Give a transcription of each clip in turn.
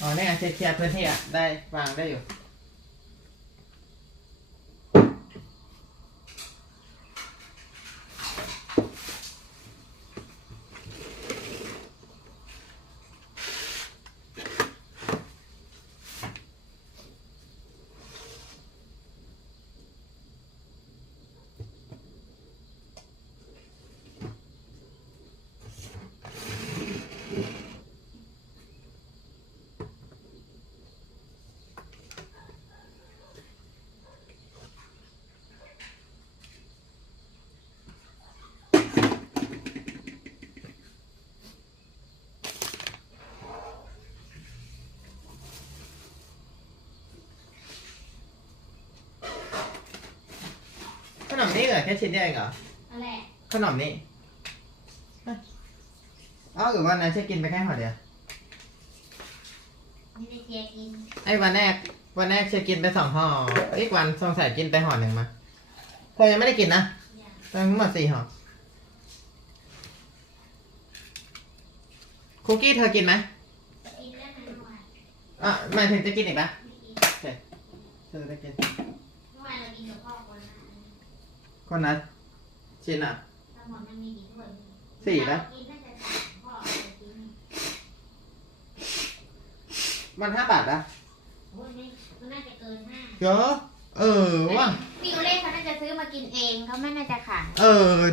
อ๋อเนี่ยเคลียร์พื้นที่อ่ะได้วางได้อยู่ขนมนี้เหรอแค่ชิ้นเดียวเองเหรออะไรขนมนี้อ๋อหรือวันนั้นเชกินไปแค่ห่อเดียวนี่ได้เจียกินไอ้วันแรกเชกินไป2 ห่ออีกวันสงสัยกินไปห่อ 1มาเธอยังไม่ได้กินนะทั้งหมด4 ห่อคุกกี้เธอกินไหมกินแล้วนะเมื่อวาน อ่ะหมายถึงจะกินอีกปะไม่กินโอเคเธอได้กินเมื่อวานเรากินกับพ่อคนละคนนั้นชิ้นอ่ะทั้งหมดมันมีกี่ถ้วย 4ปะกินน่าจะ3พ่อเลยกินมัน5 บาทปะโอ้ยไม่มันน่าจะเกิน5เยอะว่ะพี่โอเล่เขาน่าจะซื้อมากินเองเขาไม่น่าจะขาย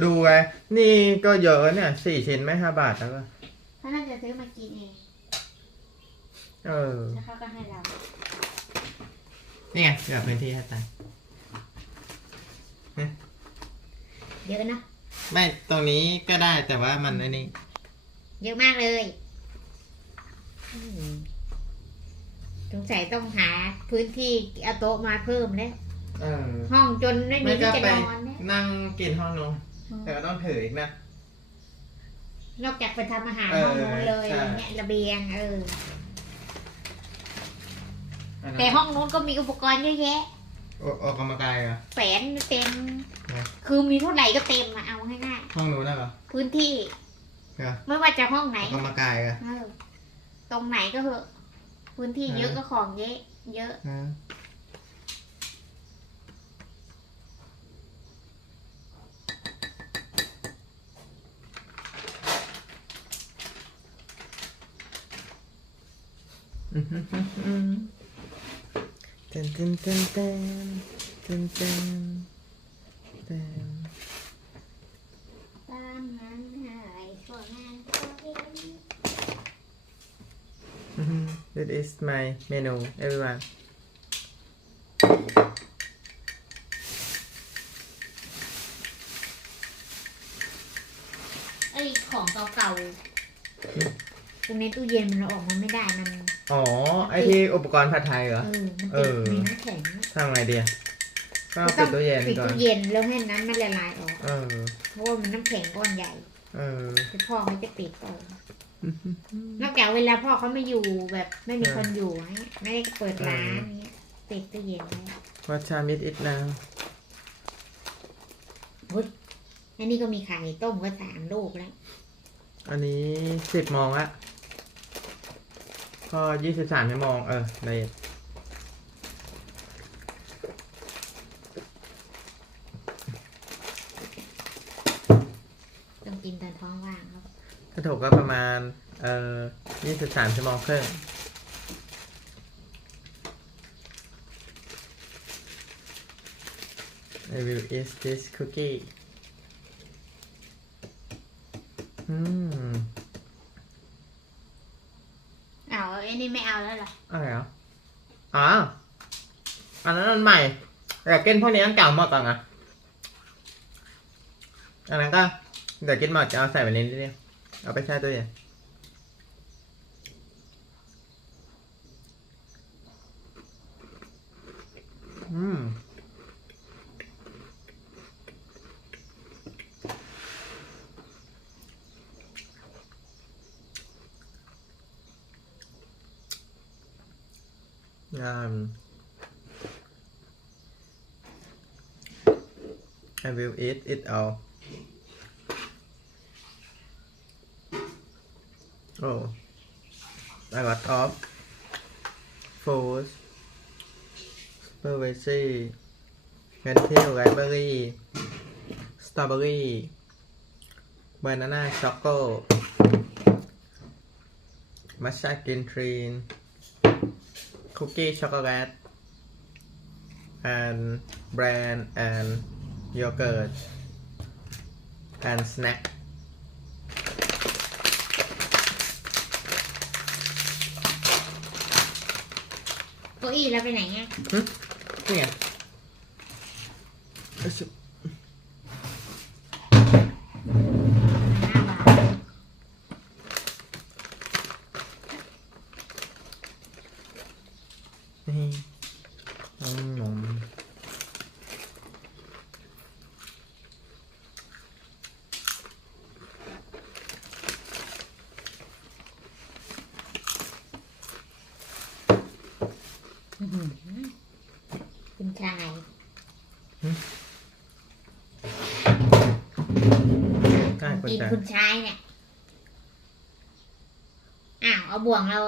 ดูไงนี่ก็เยอะเนี่ย4 ชิ้นไม่5 บาทแล้วก็เขาน่าจะซื้อมากินเองแล้วเขาก็ให้เรานี่ไงเหลือพื้นที่ให้ตายเยอะนะไม่ตรงนี้ก็ได้แต่ว่ามันอันนี้เยอะมากเลยสงสัยต้องหาพื้นที่เอาโต๊ะมาเพิ่มแล้วห้องจนไม่มีที่จะนอนเนี่ยนั่งกินห้องนอนแต่ก็ต้องถืออีกนะนอกจากไปทำอาหารห้องนู้นเลยเนี่ยระเบียงแต่ห้องนู้นก็มีอุปกรณ์เยอะแยะออกกำลังกายเหรอแฝนเต็มคือมีเท่าไหร่ก็เต็มมาเอาง่ายๆห้องนู้นน่ะเหรอพื้นที่ไม่ว่าจะห้องไหนออกกำลังกายเหรอตรงไหนก็เหอะพื้นที่เยอะก็ของเยอะเต้นเต้นเต้นเต้นเต้นเต้นเต้นตามนั้นหายช่วงงานก็เห็นThis is my menu everyone ไอ้ของเก่าๆตรงในตู้เย็นมันออกมาไม่ได้มันอ๋อไอที่อุปกรณ์ผัดไทยเหรอมันติดในน้ำแข็งทำไงดีก็ปิดตู้เย็นปิดก่อนตู้เย็นแล้วให้น้ำมันละลายออกเพราะว่ามันน้ำแข็งก้อนใหญ่พ่อเขาจะปิดก่อนนอกจากเวลาพ่อเขาไม่อยู่แบบไม่มีคนอยู่ไม่ได้เปิดร้านนี้ปิดตู้เย็นไว้ What time is it now อันนี้ก็มีไข่ต้มก็3 ลูกแล้วอันนี้10 โมงละก็23 ชั่วโมงได้ต้องกินตอนท้องว่างครับถ้าถูกก็ประมาณ23 ชั่วโมงครึ่งI will eat this cookie เอาไอ้นี่ไม่เอาแล้วเหรออะไรเหรออันนั้นอันใหม่แต่กินพวกนี้อันเก่าหมดก่อนนะอันนั้นก็เดี๋ยวกินหมดจะเอาใส่ไปในนี้เอาไปแช่ตู้เย็นI will eat it all oh I got off fruit strawberry lentil raspberry strawberry banana choco matcha green tea cookie chocolate and bran and yogurt and snack เก้าอี้เราไปไหนไง นี่ไง นี่นม คุณชาย ใกล้คน กิน ใจ คุณชายเนี่ย อ้าว เอาบ่วงเรา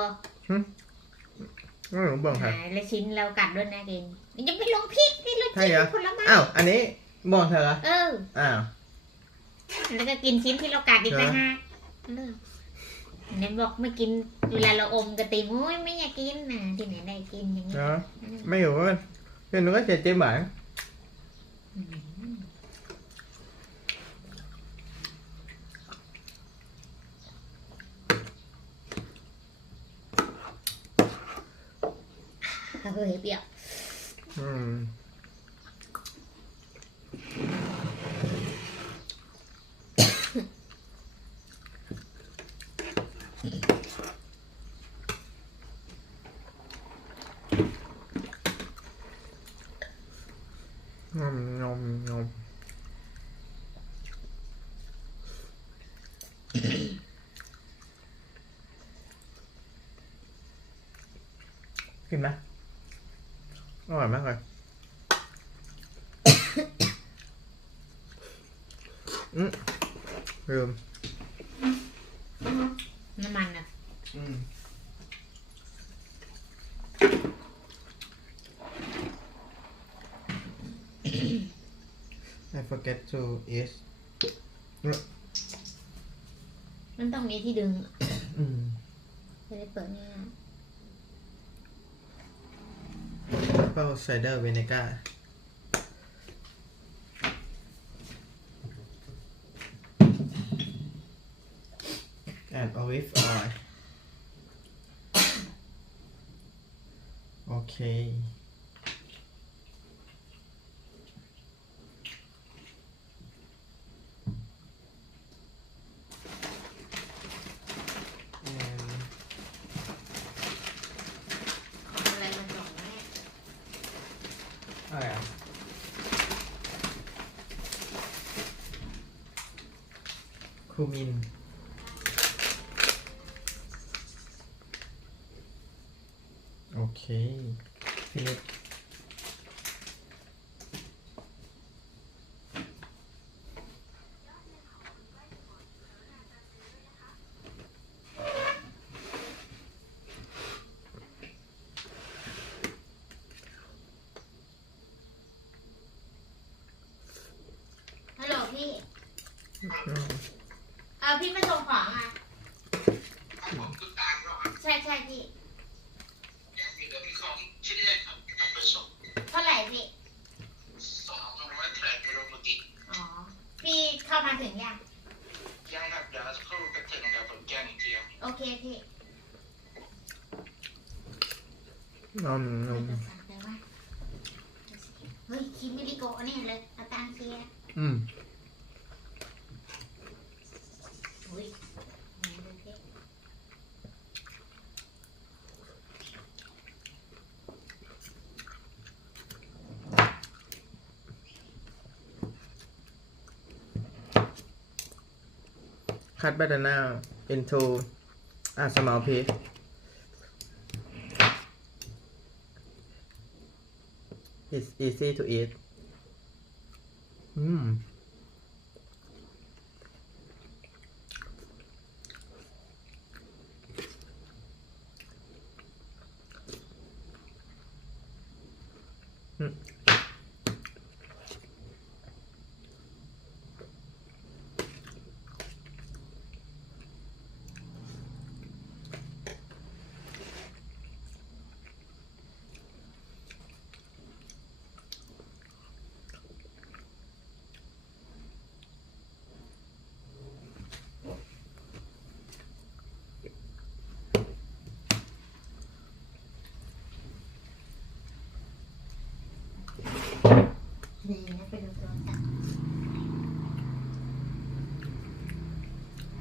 ไม่รู้บอกครับ แล้วชิ้นเรากัดด้วยนะเกงยังไม่ลงพริกนี่เรา ใช่ จิ้ เหรอ มผลไม้ อ้าว อันนี้บอกเธอเหรอ เออ อ้าว แล้วก็กินชิ้นที่เรากัดอีก เหรอ นะฮะเน้นบอกไม่กินเวลาเราอมกระติมโอ้ยไม่อยากกินนะที่ไหนได้กินอย่างนี้ เนาะไม่รู้ว่าเป็นหนูก็เจ็บเจ็บบ้าง เฮ้ยเปรี้ยว อืมนมนมนมกินไหมอร่อยมากเลยลืม น้ำมันอ่ะ I forget to eat มันต้องมีที่ดึง อืม จะได้เปิดง่าย Apple cider vinegar and olive oil โอเค ๆอะไรมาส่งแม่ อะไรอ่ะคูมิน โอเคฟินิชฮัลโหลพี่ พี่มาส่งของอ่ะ ใช่ใช่พี่ เท่าไหร่พี่ อ๋อ พี่เข้ามาถึงยัง โอเคพี่ นมนม เฮ้ยคิดไม่ได้โกะเนี่ยเลยเอาตังค์เคลียร์ อืม อุ้ยไหนดูสิ cut banana into a small piece it's easy to eat อืม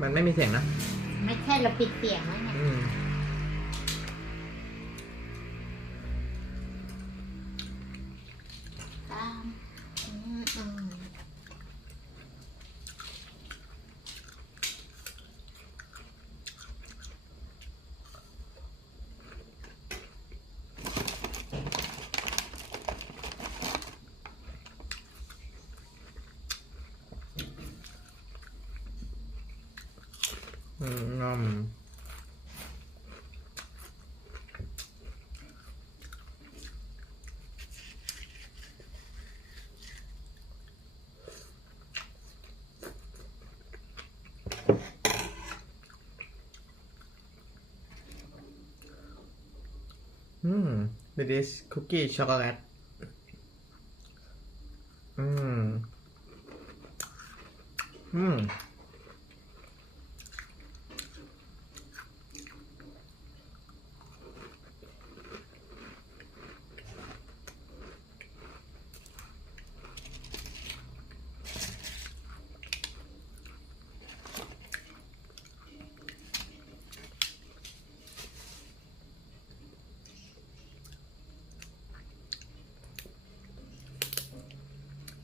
มันไม่มีเสียงนะ ไม่ใช่เราปิดเสียงไว้ไง ตามงอมIt is cookie chocolate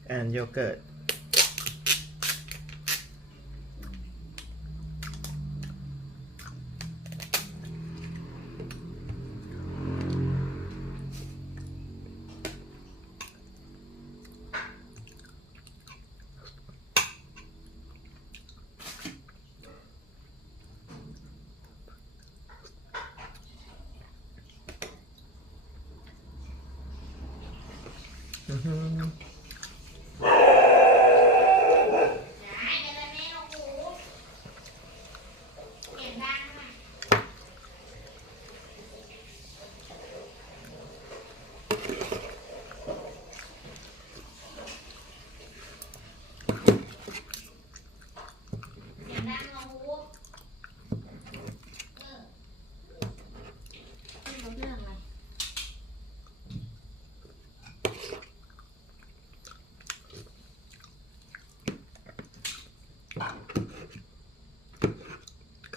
แอนโยเกิร์ต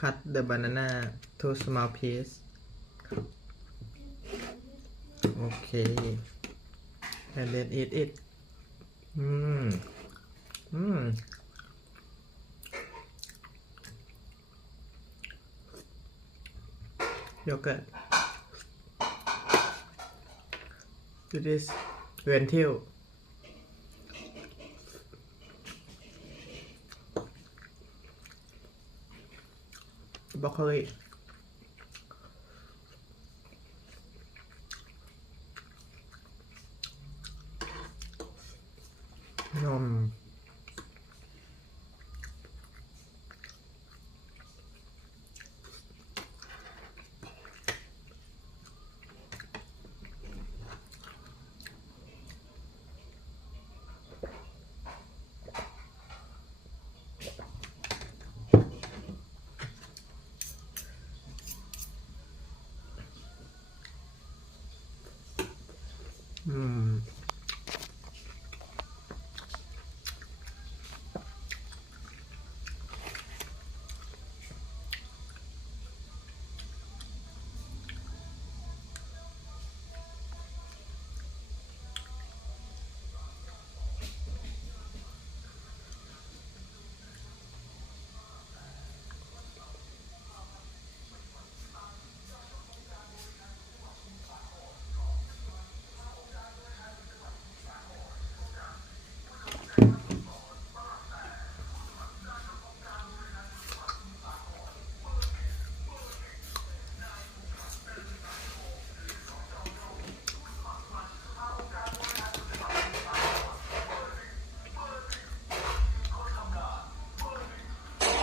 Cut the banana to small piece โอเค and then eat it โยเกิร์ต It is lentil broccoliนม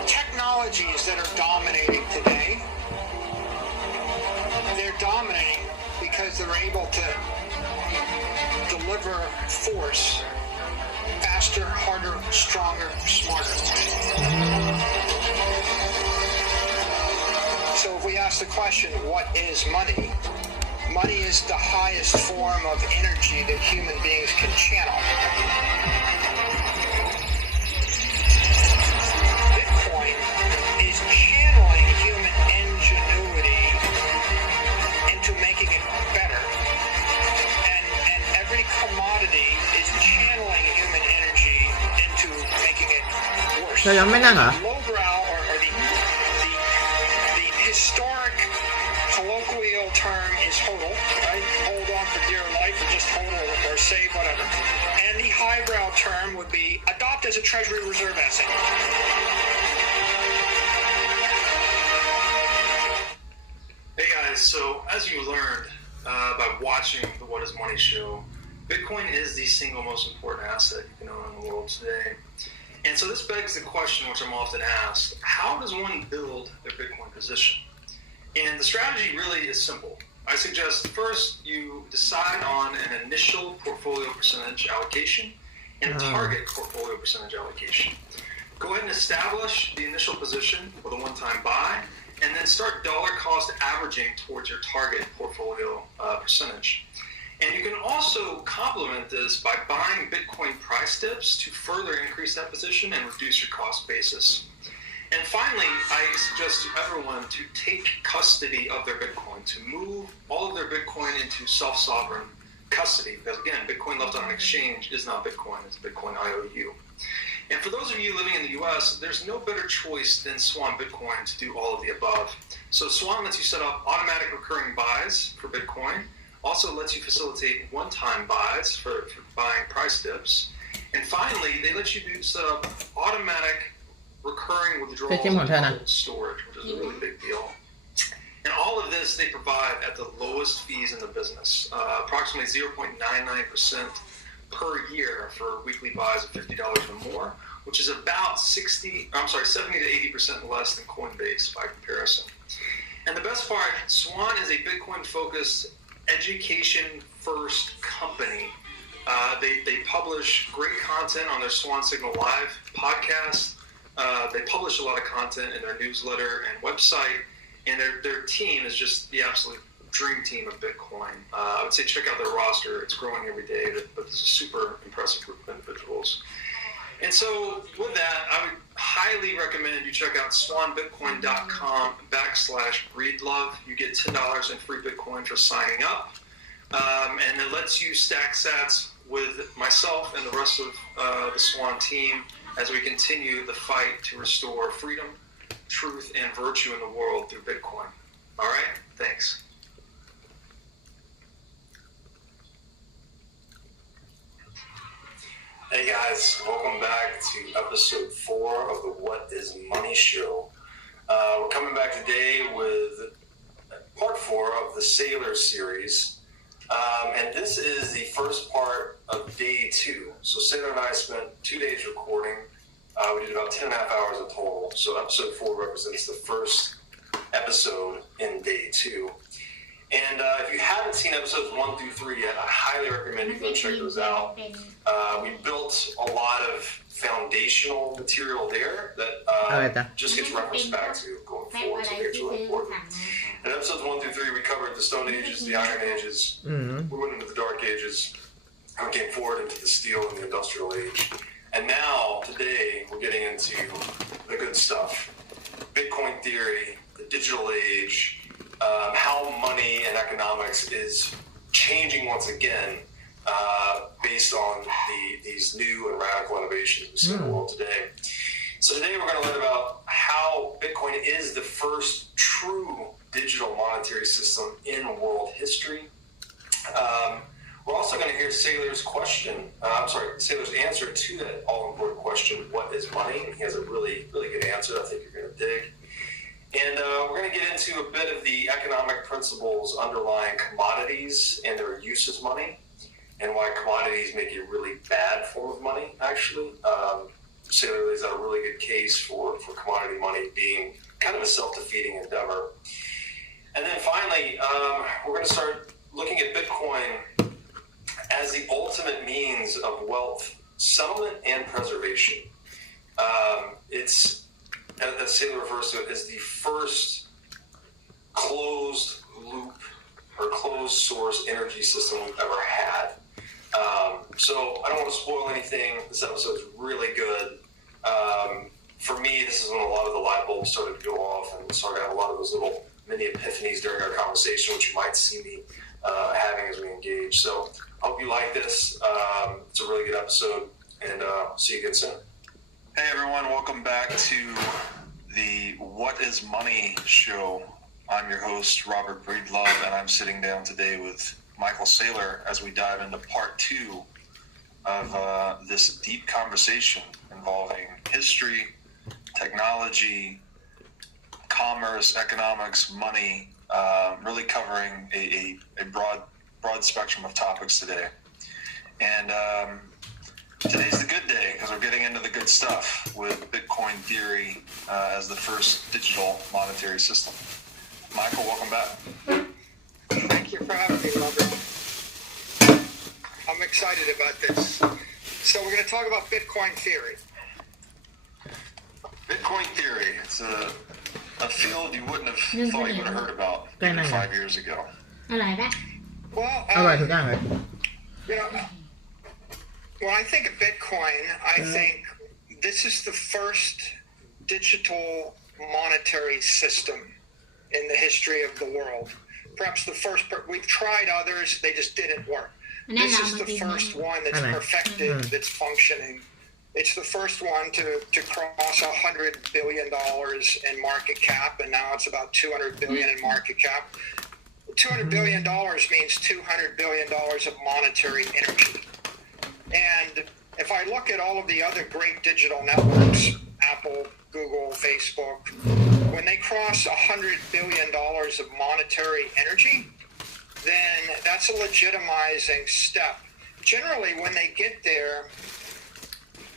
Technologies that are dominating today, they're dominating because they're able to deliver force faster, harder, stronger, smarter. So if we ask the question, what is money? Money is the highest form of energy that human beings can channel. Bitcoin course, เธอยังไม่นั่งเหรอ lowbrow or the historic colloquial term is hodl, right? Hold on for dear life, or just hodl or save, whatever. And the highbrow term would be adopt as a Treasury Reserve asset. Hey guys, so as you learned by watching the What is Money show, Bitcoin is the single most important asset you can own in the world today. And so this begs the question, which I'm often asked, how does one build their Bitcoin position? And the strategy really is simple. I suggest first you decide on an initial portfolio percentage allocation and a target portfolio percentage allocation. Go ahead and establish the initial position with a one-time buy, and then start dollar cost averaging towards your target portfolio percentage. And you can also complement this by buying Bitcoin price dips to further increase that position and reduce your cost basis. And finally, I suggest to everyone to take custody of their Bitcoin, to move all of their Bitcoin into self-sovereign custody. Because again, Bitcoin left on an exchange is not Bitcoin, it's Bitcoin IOU. And for those of you living in the US, there's no better choice than Swan Bitcoin to do all of the above. So Swan lets you set up automatic recurring buys for Bitcoin, also lets you facilitate one-time buys for buying price dips. And finally, they let you set up automatic recurring withdrawals and storage, which is a really big deal. And all of this they provide at the lowest fees in the business, approximately 0.99% per year for weekly buys of $50 or more, which is about 70 to 80% less than Coinbase by comparison. And the best part, Swan is a Bitcoin-focused education-first company. They publish great content on their Swan Signal Live podcast. They publish a lot of content in their newsletter and website, and their team is just the absolute dream team of Bitcoin. I would say check out their roster. It's growing every day, but it's a super impressive group of individuals. And so with that, I would highly recommend you check out swanbitcoin.com/breedlove. You get $10 in free Bitcoin for signing up. And it lets you stack sats with myself and the rest of the Swan team as we continue the fight to restore freedom, truth, and virtue in the world through Bitcoin. All right? Thanks. Hey guys, welcome back to episode 4 of the What is Money show. We're coming back today with part 4 of the Sailor series. And this is the first part of day 2. So Sailor and I spent 2 days recording. We did about 10 and a half hours in total. So episode 4 represents the first episode in day 2. And if you haven't seen episodes 1 through 3 yet, I highly recommend you go check those out. We built a lot of foundational material there that just gets referenced back to going forward, so I think it's really important. In episodes 1 through 3, we covered the Stone Ages, the Iron Ages, we went into the Dark Ages, and we came forward into the Steel and the Industrial Age. And now, today, we're getting into the good stuff. Bitcoin theory, the digital age, how money and economics is changing once again based on these new and radical innovations we see in the world today. So today we're going to learn about how Bitcoin is the first true digital monetary system in world history. We're also going to hear Sailor's Sailor's answer to that all-important question, what is money? And he has a really, really good answer I think you're going to dig. And we're going to get into a bit of the economic principles underlying commodities and their use as money, and why commodities make a really bad form of money, actually. Sailor lays out a really good case for commodity money being kind of a self-defeating endeavor. And then finally, we're going to start looking at Bitcoin as the ultimate means of wealth settlement and preservation. It's, as Sailor refers to it, as the first closed loop or closed source energy system we've ever had. So I don't want to spoil anything. This episode is really good. For me, this is when a lot of the light bulbs started to go off, and we started to have a lot of those little mini epiphanies during our conversation, which you might see me having as we engage. So I hope you like this. It's a really good episode, and see you again soon. Hey everyone, welcome back to the What is Money show. I'm your host, Robert Breedlove, and I'm sitting down today with Michael Saylor as we dive into part 2 of this deep conversation involving history, technology, commerce, economics, money, really covering a broad spectrum of topics today. And today's the good day because we're getting into the good stuff with Bitcoin theory as the first digital monetary system. Michael, welcome back. Thank you for having me, Robert. I'm excited about this. So we're going to talk about Bitcoin theory. Bitcoin theory, it's a field you wouldn't have thought you would have heard about even 5 years ago. อร่อยปะ Well, อร่อยทุกอย่างเลย you know, when I think of Bitcoin, I think this is the first digital monetary system in the history of the world. Perhaps the first, we've tried others, they just didn't work. This is the first one that's perfected, that's functioning. It's the first one to cross $100 billion in market cap, and now it's about $200 billion in market cap. $200 billion means $200 billion of monetary energy. And if I look at all of the other great digital networks, Apple, Google, Facebook, when they cross $100 billion of monetary energy, then that's a legitimizing step. Generally, when they get there,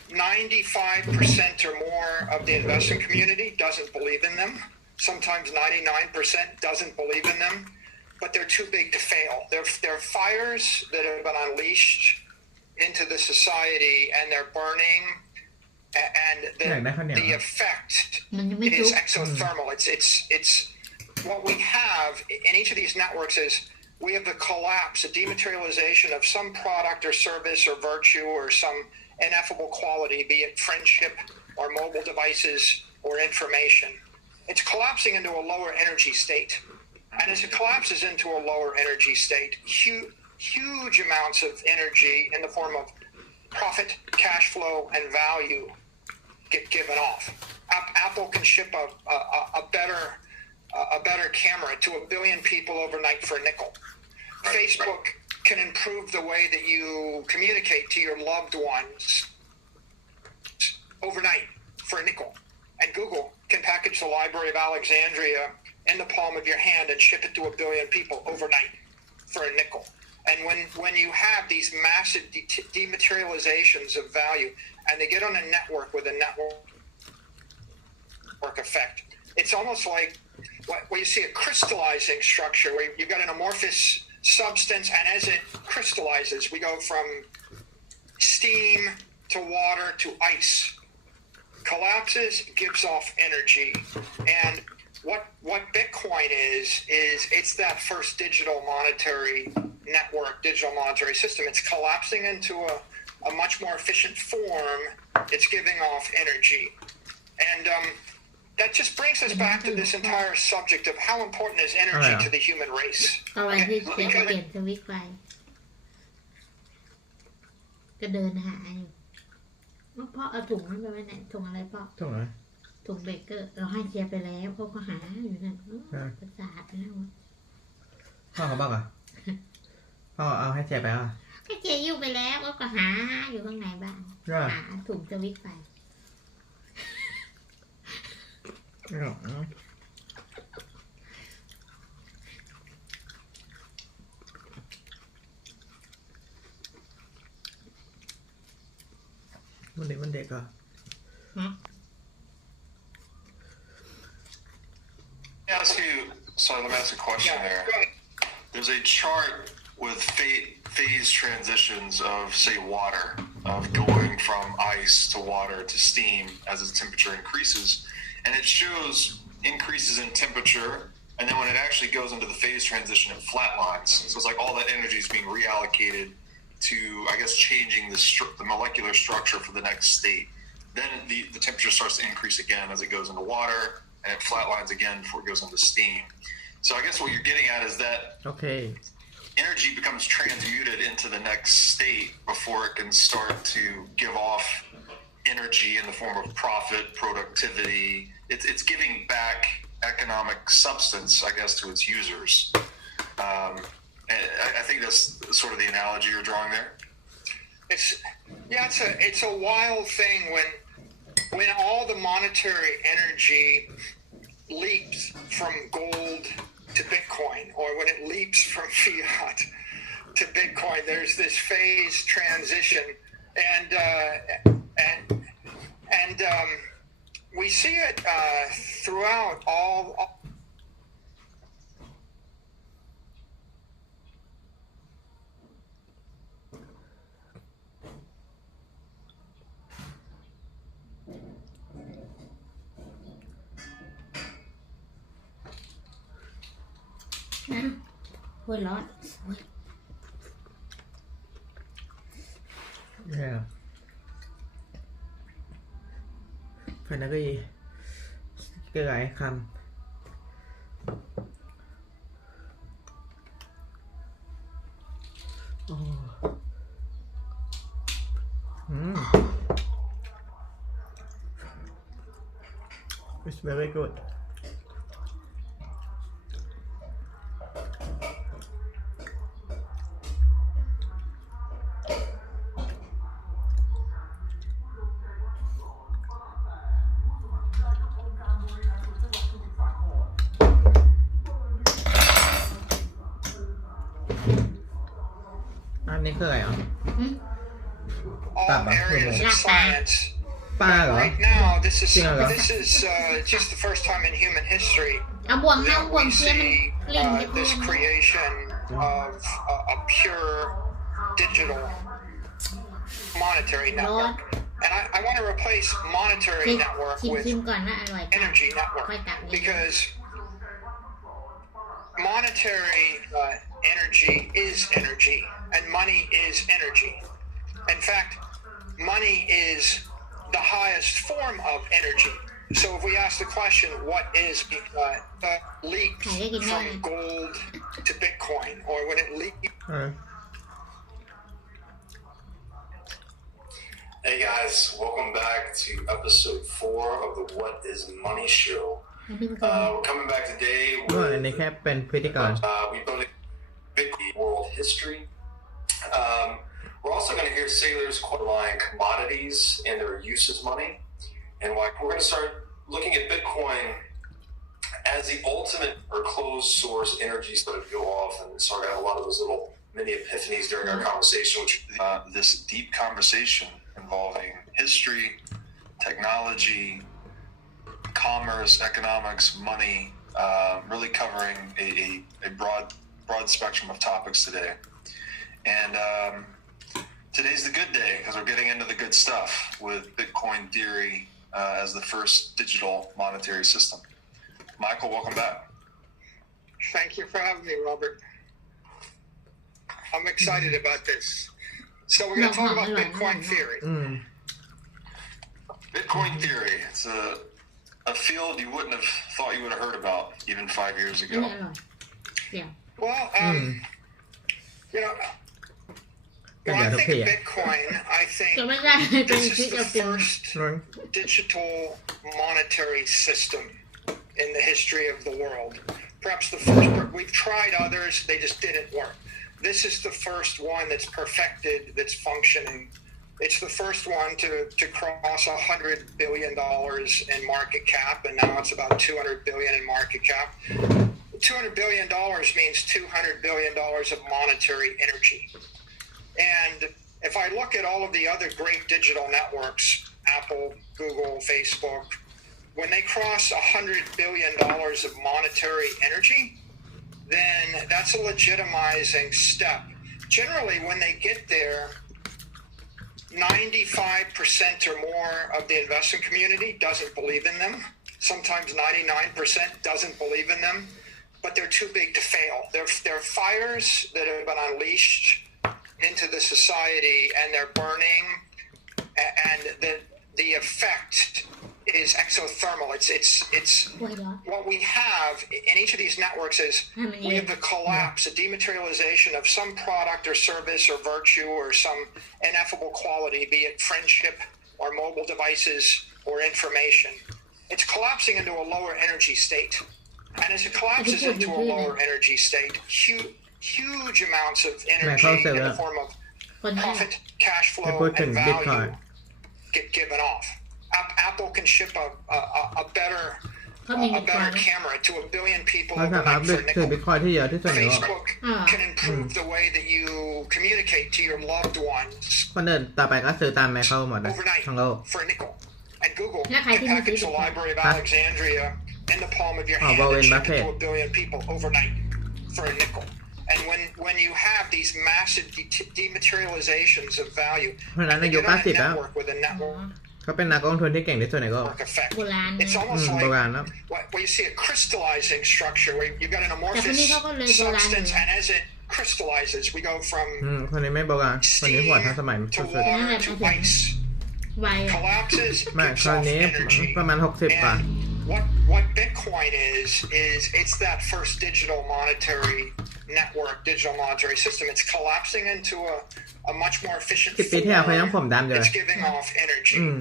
95% or more of the investment community doesn't believe in them. Sometimes 99% doesn't believe in them, but they're too big to fail. They're fires that have been unleashed into the society, and they're burning, and the effect is exothermal. It's what we have in each of these networks is we have the collapse, a dematerialization of some product or service or virtue or some ineffable quality, be it friendship or mobile devices or information. It's collapsing into a lower energy state. And as it collapses into a lower energy state, huge amounts of energy in the form of profit, cash flow, and value get given off. Apple can ship a better camera to 1 billion people overnight for a nickel. Facebook can improve the way that you communicate to your loved ones overnight for a nickel. And Google can package the Library of Alexandria in the palm of your hand and ship it to 1 billion people overnight for a nickel. And when you have these massive dematerializations of value, and they get on a network with a network effect, it's almost like where you see a crystallizing structure where you've got an amorphous substance, and as it crystallizes, we go from steam to water to ice. Collapses, gives off energy. And what Bitcoin is it's that first digital monetary network, digital monetary system. It's collapsing into a much more efficient form. It's giving off energy. And that just brings us back to this entire subject of how important is energy to the human race. เอาไว้ที่เขียนเปลี่ยนสวิตช์ไฟก็เดินหาอยู่พ่อเอาถุงนั้นไปไว้ไหนถุงอะไรพ่อ ถูกไหม ถุงเบเกอร์เราให้เชียร์ไปแล้วเขาก็หาอยู่นั่นประสาทแล้ว พ่อเขาบอกอ่ะพ่อเอาให้เจ๊ไปอ่ะ ก็เชียร์ยุ่งไปแล้วก็หาอยู่ข้างในบ้านหาถุงสวิตช์ไฟ ไม่หรอกมันเด็กอ่ะ Let me ask you a question there. There's a chart with phase transitions of, say, water, of going from ice to water to steam as its temperature increases. And it shows increases in temperature, and then when it actually goes into the phase transition, it flatlines. So it's like all that energy is being reallocated to, I guess, changing the molecular structure for the next state. Then the temperature starts to increase again as it goes into water, and it flatlines again before it goes into steam. So I guess what you're getting at is that energy becomes transmuted into the next state before it can start to give off energy in the form of profit, productivity. It's giving back economic substance, I guess, to its users. And I think that's sort of the analogy you're drawing there. It's a wild thing when all the monetary energy leaps from gold to Bitcoin, or when it leaps from fiat to Bitcoin. There's this phase transition, and we see it throughout all. Hơiร้อน Yeah. Phải là cái gái khăn. Oh. It's very good. Anh ấy cười hả? All areas of science. Pa hả? Right now, this is Chừng hả? just the first time in human history เอาบ่วงเข้า that บ่วง we เทียม see กลิ่นจะเที this ยม creation of a pure digital monetary network. And I want to replace ชิ monetary ม network ชิ with มก่อนว่าอร่อยป่ะ energy ค่อย network ตักเลย because monetary energy is energy, and money is energy. In fact, money is the highest form of energy. So if we ask the question, what is the leap from gold to Bitcoin, or when it leaps? Hey guys, welcome back to episode 4 of the What is Money show. อันนี้มันก็ We're coming back today อันนี้ with แค่เป็นพิธีกร we've done Bitcoin world history. We're also going to hear sailors qualifying commodities and their use as money, and why we're going to start looking at Bitcoin as the ultimate or closed source energy started to go off, and started to have a lot of those little mini epiphanies during our conversation, which this deep conversation involving history, technology, commerce, economics, money, really covering a broad spectrum of topics today. And today's the good day because we're getting into the good stuff with Bitcoin theory as the first digital monetary system. Michael, welcome back. Thank you for having me, Robert. I'm excited about this. So we're going to talk about Bitcoin theory. Bitcoin theory. It's a field you wouldn't have thought you would have heard about even 5 years อัน ago. นี้อร่อยเดี๋ยว Well, you know, when I think of Bitcoin, I think จะไม่ได้เป็น this พริก is กับ the ปิง first digital monetary system in the history of the world. Perhaps the first. We've tried others; they just didn't work. This is the first one that's perfected, that's functioning. It's the first one to cross $100 billion in market cap, and now it's about $200 billion in market cap. $200 billion means $200 billion of monetary energy. And if I look at all of the other great digital networks, Apple, Google, Facebook, when they cross $100 billion of monetary energy, then that's a legitimizing step. Generally, when they get there, 95% or more of the investment community doesn't believe in them. Sometimes 99% doesn't believe in them, but they're too big to fail. They're fires that have been unleashed into the society, and they're burning, and the effect is exothermal. It's what we have in each of these networks is we have the collapse, a dematerialization of some product or service or virtue or some ineffable quality, be it friendship or mobile devices or information. It's collapsing into a lower energy state. And as it collapses into a lower energy state, huge amounts of energy in the form of คนนี้ profit, cash จะ flow, พูดถึง and บิตคอย value get given off. Apple can ship a better เขามี a บิตคอย better ไหม camera to a billion people เขาสามารถ overnight for a ถือ nickel. บิตคอยที่เยอะที่สุดในโลก Facebook can improve the way that you communicate to your loved ones คนอื่นต่อไปก็ซื้อตามไมเคิลหมดเลย overnight ทั้งโลก for a nickel. And Google แล้วใคร can ที่มี package the Bitcoin Library of Huh? Alexandria in the palm of your Oh, hand Warren and ship it Buffett. to a billion people overnight for a nickel. And when you have these massive dematerializations of value, เพราะฉะนั้นใน you ยุค get on a 90แล้ว network with a network เขาเป็นนักลงทุนที่เก่งที่สุดในโลก effect. โบราณนะ It's อื almost มโบ like ราณแล้ว where you see a crystallizing structure where you've got an amorphous แต่คนนี้เขาก็เลยโบราณอยู่ substance, and as it crystallizes, we go from คนนี้ไม่โบราณคนนี้ steam หัวทันสมัย to สุด water to ice. ไวอะ Collapses, ๆไม่ gives คน off นี้ energy. ประมาณ60 กว่า And what Bitcoin is it's that first digital monetary network, digital monetary system. It's collapsing into a much more efficient 10 ปีที่แล้วเขายังผมดำอยู่เลย It's giving off energy. อืม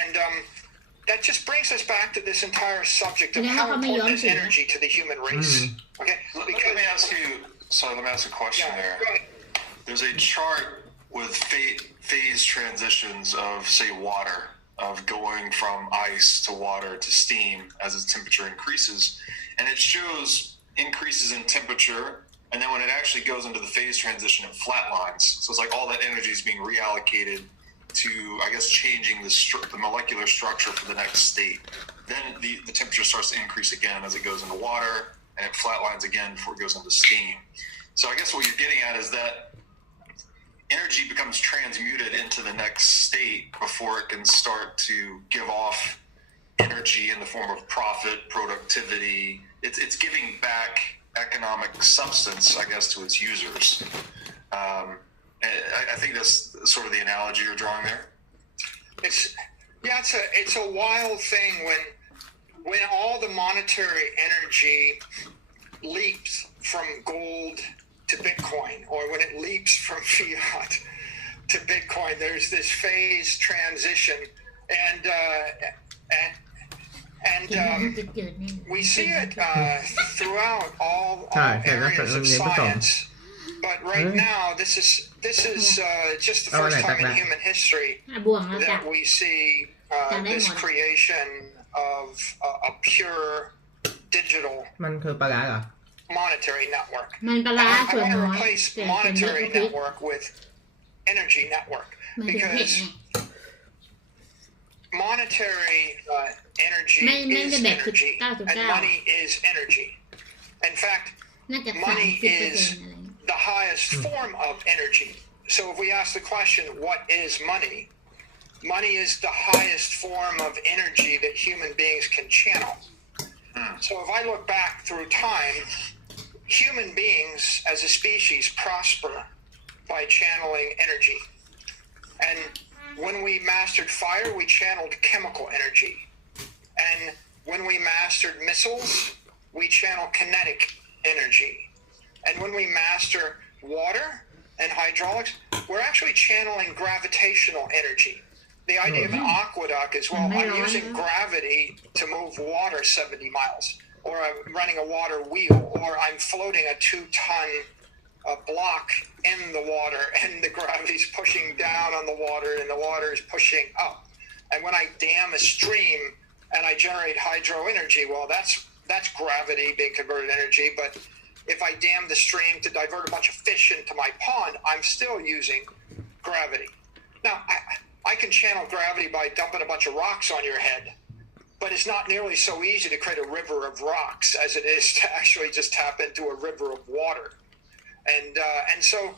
And that just brings us back to this entire subject of Yeah, how how come important you is don't see energy to the human race. Okay? Let me ask you. Sorry, let me ask a question Yeah, there. go ahead. There's a chart with phase transitions of, say, water, of going from ice to water to steam as its temperature increases, and it shows increases in temperature. And then when it actually goes into the phase transition, it flatlines. So it's like all that energy is being reallocated to, I guess, changing the molecular structure for the next state. Then the temperature starts to increase again as it goes into water, and it flatlines again before it goes into steam. So I guess what you're getting at is that energy becomes transmuted into the next state before it can start to give off energy in the form of profit, productivity. It's giving back economic substance, I guess, to its users. I think that's sort of the analogy you're drawing there. It's a wild thing when all the monetary energy leaps from gold to Bitcoin, or when it leaps from fiat to Bitcoin. There's this phase transition, and เห็นมันจืดๆนี่ we see it throughout all areas of science. But right now, this is just the first time in human history บ่วงแล้วจ้ะ that we see this creation of a pure digital มันคือปลาร้าเหรอ monetary network. มันปลาร้า I ส่วน want to น้อย replace แต่ส่วนเยอะ monetary ก็พริก network with energy network มันเป็นเผ็ด because ไง monetary energy May- may is the back to energy, and 99. money is energy. In fact, น่าจะ money 30% อะไร is the highest form of energy. So if we ask the question, what is money? Money is the highest form of energy that human beings can channel. So if I look back through time, human beings as a species prosper by channeling energy. And when we mastered fire, we channeled chemical energy. And when we mastered missiles, we channel kinetic energy. And when we master water and hydraulics, we're actually channeling gravitational energy. The idea of an aqueduct is, well, I'm using gravity to move water 70 miles, or I'm running a water wheel, or I'm floating a 2-ton block in the water, and the gravity's pushing down on the water, and the water is pushing up. And when I dam a stream and I generate hydro energy, well, that's gravity being converted to energy. But if I dam the stream to divert a bunch of fish into my pond, I'm still using gravity. Now, I can channel gravity by dumping a bunch of rocks on your head, but it's not nearly so easy to create a river of rocks as it is to actually just tap into a river of water. And so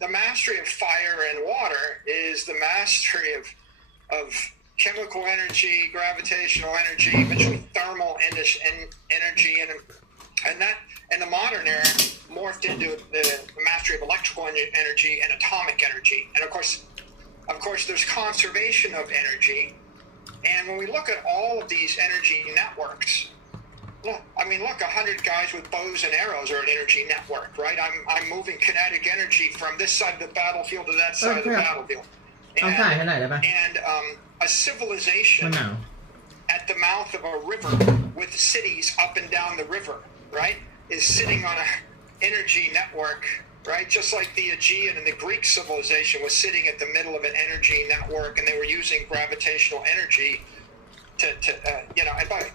the mastery of fire and water is the mastery of chemical energy, gravitational energy, eventually thermal energy, and that in the modern era morphed into the mastery of electrical energy and atomic energy. And of course, there's conservation of energy. And when we look at all of these energy networks, look, 100 guys with bows and arrows are an energy network, right? I'm moving kinetic energy from this side of the battlefield to that side of the battlefield. เอาถ่ายให้หน่อยได้ปะ And a civilization Well, no. at the mouth of a river with cities up and down the river, right, is sitting on an energy network, right? Just like the Aegean and the Greek civilization was sitting at the middle of an energy network, and they were using gravitational energy to and by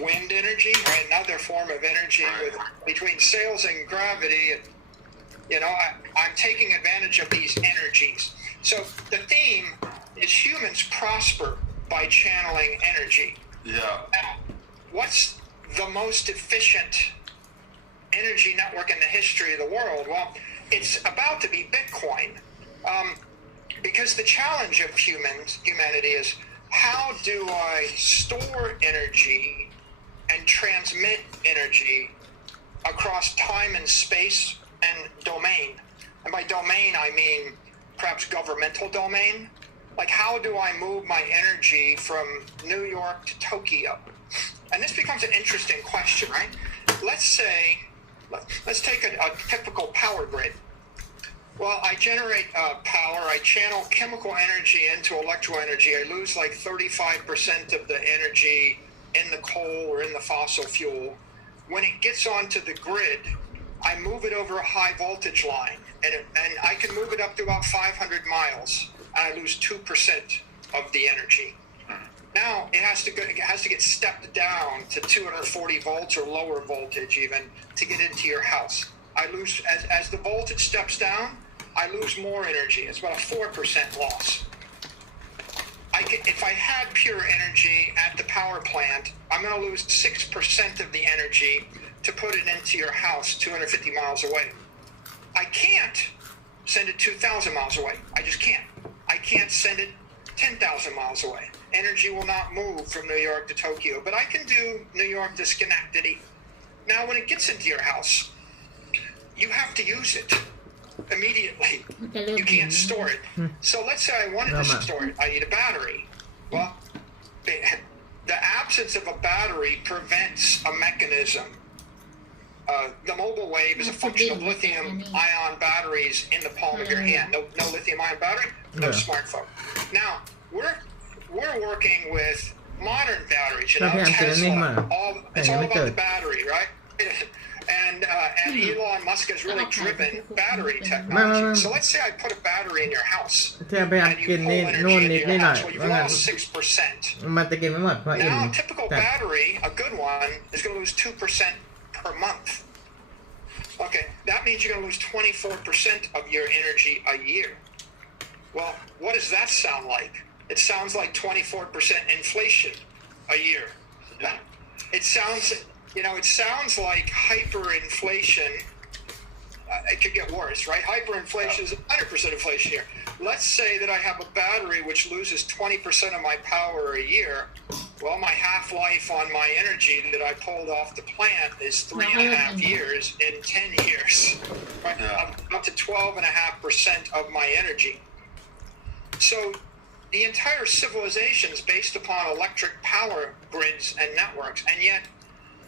wind energy, right, another form of energy between sails and gravity. And, I'm taking advantage of these energies. So the theme is humans prosper by channeling energy. Yeah. Now, what's the most efficient energy network in the history of the world? Well, it's about to be Bitcoin. Because the challenge of humanity is, how do I store energy and transmit energy across time and space and domain? And by domain, I mean perhaps governmental domain. Like, how do I move my energy from New York to Tokyo? And this becomes an interesting question, right? Let's take a typical power grid. Well, I generate power, I channel chemical energy into electrical energy. I lose like 35% of the energy in the coal or in the fossil fuel. When it gets onto the grid, I move it over a high voltage line, and I can move it up to about 500 miles, and I lose 2% of the energy. Now it has to get stepped down to 240 volts or lower voltage even to get into your house. I lose as the voltage steps down. I lose more energy. It's about a 4% loss. If I had pure energy at the power plant, I'm going to lose 6% of the energy to put it into your house 250 miles away. I can't send it 2,000 miles away. I just can't. I can't send it 10,000 miles away. Energy will not move from New York to Tokyo, but I can do New York to Schenectady. Now, when it gets into your house, you have to use it immediately. You can't store it. So let's say I wanted to store it. I need a battery. Well, the absence of a battery prevents a mechanism. The mobile wave is a function of lithium-ion batteries in the palm of your hand. No lithium-ion battery, no smartphone. Now, we're working with modern batteries, Tesla. It's all about the battery, right? And Elon Musk has really driven battery technology. So let's say I put a battery in your house, and you pull energy into your house. Well, you've lost 6%. Now, a typical battery, a good one, is going to lose 2% per month. Okay, that means you're going to lose 24% of your energy a year. Well, what does that sound like? It sounds like 24% inflation a year. It sounds like hyperinflation. It could get worse, right? Hyperinflation is 100% inflation here. Let's say that I have a battery which loses 20% of my power a year. Well, my half-life on my energy that I pulled off the plant is 3.5 years in 10 years. Right? Up to 12.5% of my energy. So the entire civilization is based upon electric power grids and networks, and yet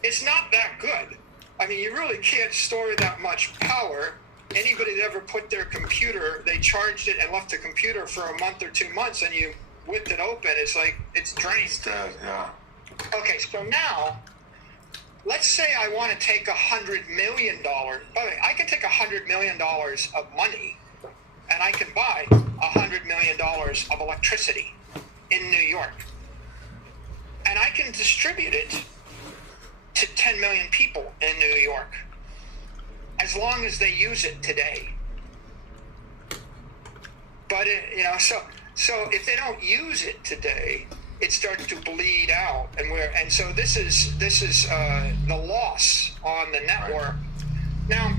it's not that good. I mean, you really can't store that much power. Anybody that ever put their computer, they charged it and left the computer for a month or 2 months, and you whipped it open, it's like, it's drained. It's dead, yeah. Okay, so now, let's say I want to take $100 million. By the way, I can take $100 million of money, and I can buy $100 million of electricity in New York. And I can distribute it to 10 million people in New York, as long as they use it today. But so if they don't use it today, it starts to bleed out, and so this is the loss on the network. Now,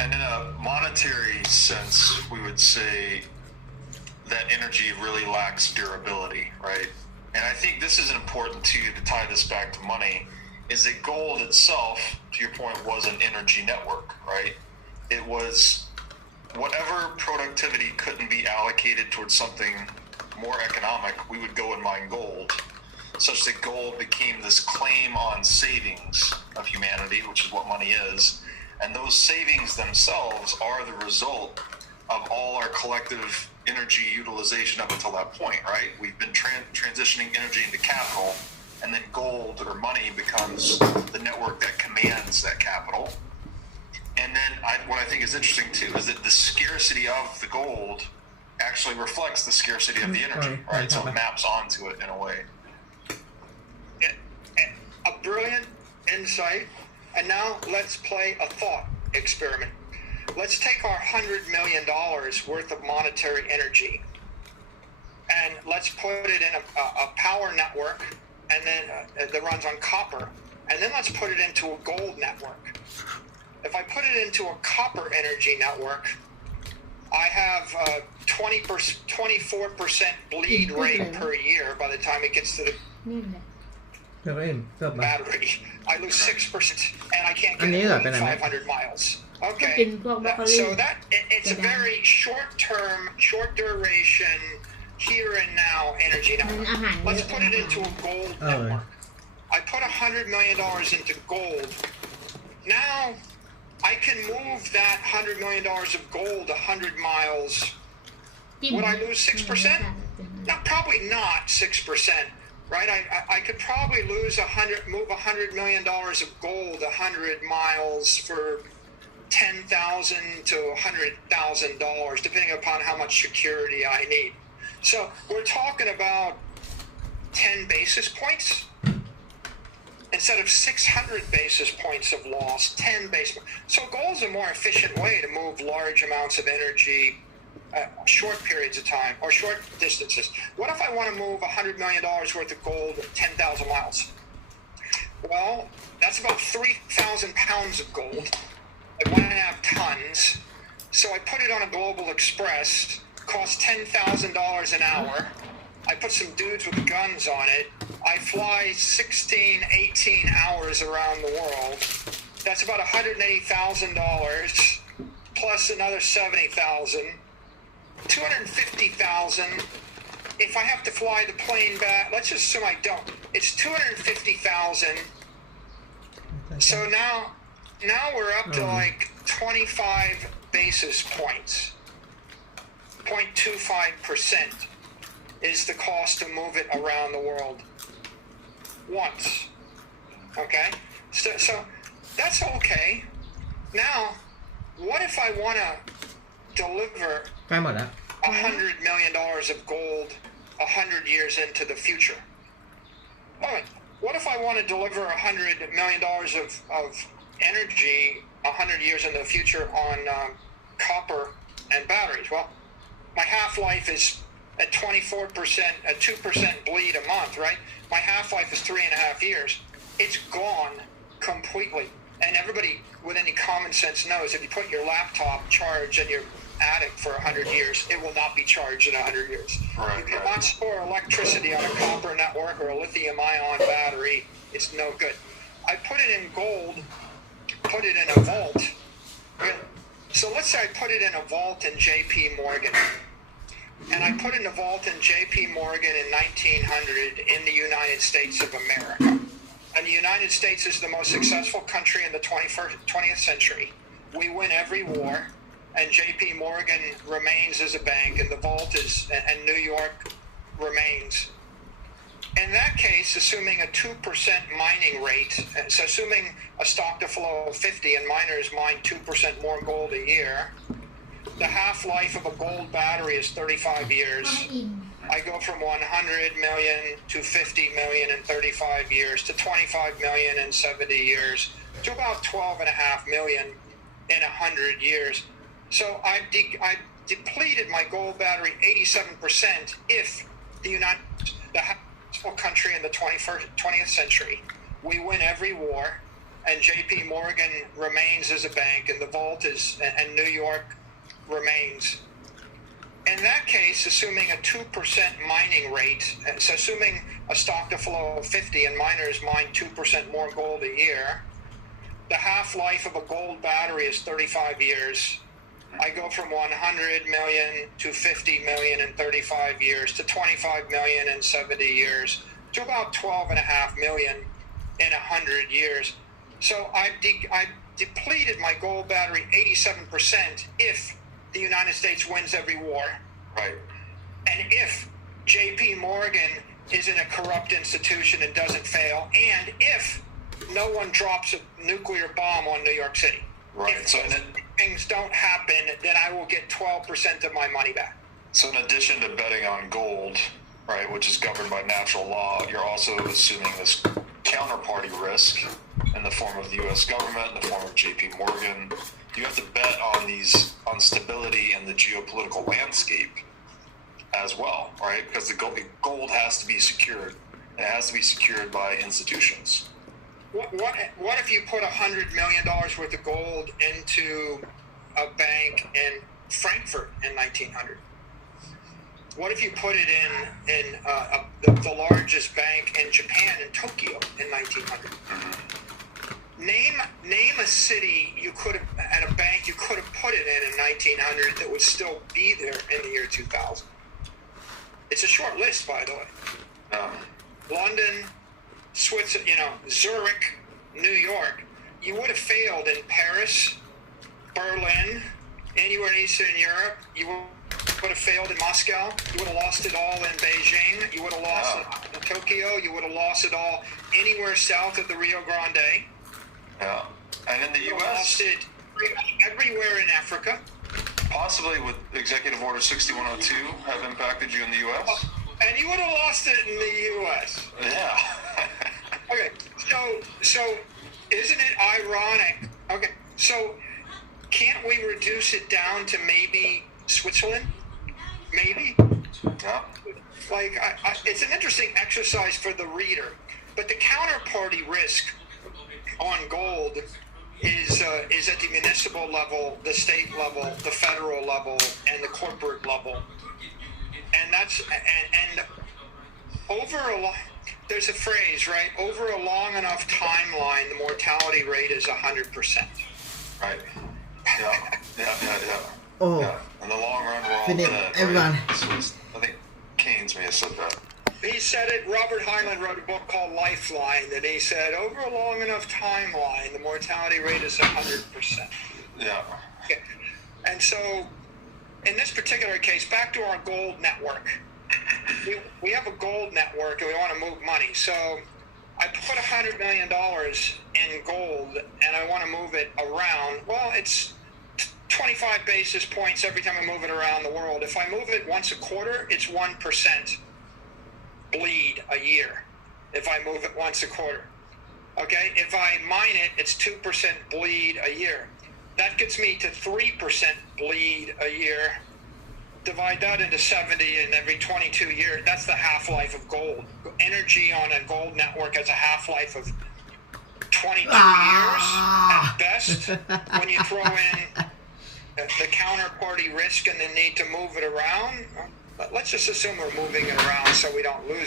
and in a monetary sense, we would say that energy really lacks durability, right? And I think this is important too, to tie this back to money, is that gold itself, to your point, was an energy network, right? It was whatever productivity couldn't be allocated towards something more economic, we would go and mine gold, such that gold became this claim on savings of humanity, which is what money is. And those savings themselves are the result of all our collective energy utilization up until that point, right? We've been transitioning energy into capital, and then gold or money becomes the network that commands that capital. And then what I think is interesting too is that the scarcity of the gold actually reflects the scarcity of the energy, right? So it maps onto it in a way. A brilliant insight. And now let's play a thought experiment. Let's take our $100 million worth of monetary energy and let's put it in a power network and then that runs on copper, and then let's put it into a gold network. If I put it into a copper energy network, I have 24% bleed rate per year by the time it gets to the เกือบอิ่มเกือบมา battery. I lose 6%, and I can't get more than 500 miles. Okay, so that it's a very short-term, short duration, here and now energy network. Let's put it into a gold network. I put $100 million into gold. Now I can move that $100 million of gold 100 miles. Would I lose 6%? No, probably not 6%. Right, I could probably move $100 million of gold 100 miles for $10,000 to $100,000, depending upon how much security I need. So we're talking about 10 basis points instead of 600 basis points of loss. 10 basis points. So gold is a more efficient way to move large amounts of energy. Short periods of time or short distances. What if I want to move $100 million worth of gold 10,000 miles? Well, that's about 3,000 pounds of gold, like 1.5 tons. So I put it on a Global Express, costs $10,000 an hour. I put some dudes with guns on it. I fly 16, 18 hours around the world. That's about $180,000 plus another $70,000. $250,000. If I have to fly the plane back, let's just assume I don't. It's $250,000. So now we're up to like 25 basis points. 0.25% is the cost to move it around the world once. Okay, so that's okay. Now, what if I want to deliver $100 million of gold 100 years into the future? All right. What if I want to deliver $100 million of energy 100 years into the future on copper and batteries? Well, my half-life is at 24%, a 2% bleed a month, right? My half-life is 3.5 years. It's gone completely. And everybody with any common sense knows if you put your laptop charged in your attic for 100 years, it will not be charged in 100 years. Right, you cannot store electricity on a copper network or a lithium-ion battery. It's no good. I put it in gold, put it in a vault. So let's say I put it in a vault in J.P. Morgan. And I put in a vault in J.P. Morgan in 1900 in the United States of America. And the United States is the most successful country in the 20th century. We win every war, and J.P. Morgan remains as a bank, and the vault and New York remains. In that case, assuming a 2% mining rate, so assuming a stock to flow of 50 and miners mine 2% more gold a year, the half-life of a gold battery is 35 years. I go from 100 million to 50 million in 35 years to 25 million in 70 years to about 12.5 million in 100 years. So I depleted my gold battery 87% if the country in the 20th century, we win every war, and J.P. Morgan remains as a bank, and the vault and New York remains. In that case, assuming a 2% mining rate, so assuming a stock to flow of 50 and miners mine 2% more gold a year, the half-life of a gold battery is 35 years. I go from 100 million to 50 million in 35 years to 25 million in 70 years to about 12.5 million in 100 years. So I depleted my gold battery 87% if the United States wins every war, Right. And if J.P. Morgan isn't a corrupt institution and doesn't fail, and if no one drops a nuclear bomb on New York City. Right. If So those things don't happen, then I will get 12% of my money back. So in addition to betting on gold, right, which is governed by natural law, you're also assuming this counterparty risk in the form of the U.S. government, in the form of J.P. Morgan. You have to bet on stability in the geopolitical landscape as well, right? Because the gold has to be secured, and it has to be secured by institutions. What if you put $100 million worth of gold into a bank in Frankfurt in 1900? What if you put it in the largest bank in Japan, in Tokyo, in 1900? Name a city you could have, and a bank you could have put it in 1900 that would still be there in the year 2000. It's a short list, by the way. London, Switzerland, Zurich, New York. You would have failed in Paris, Berlin, anywhere in Eastern Europe. You would have failed in Moscow. You would have lost it all in Beijing. You would have lost it in Tokyo. You would have lost it all anywhere south of the Rio Grande. Yeah. And in the You would have U.S., lost it everywhere in Africa. possibly with Executive Order 6102 have impacted you in the U.S.? And you would have lost it in the U.S. Yeah. Okay, so isn't it ironic? Okay, so can't we reduce it down to maybe Switzerland? Maybe? Yeah. Like, it's an interesting exercise for the reader, but the counterparty risk on gold is at the municipal level, the state level, the federal level, and the corporate level. And that's and over there's a phrase, right? Over a long enough timeline, the mortality rate is 100%. Right. Yeah. Oh, Yeah. In the long run, we're all Philip, dead. everyone. Right? So I think Keynes may have said that. He said it. Robert Heinlein wrote a book called Lifeline that he said over a long enough timeline, the mortality rate is 100%. Yeah. Okay. And so, in this particular case, back to our gold network. We have a gold network and we want to move money. So I put $100 million in gold and I want to move it around. Well, it's 25 basis points every time I move it around the world. If I move it once a quarter, it's 1% bleed a year. If I move it once a quarter. Okay? If I mine it, it's 2% bleed a year. That gets me to 3% bleed a year. Divide that into 70 and every 22 years. That's the half-life of gold. Energy on a gold network has a half-life of 22 years at best. When you throw in the counterparty risk and the need to move it around, let's just assume we're moving it around so we don't lose it.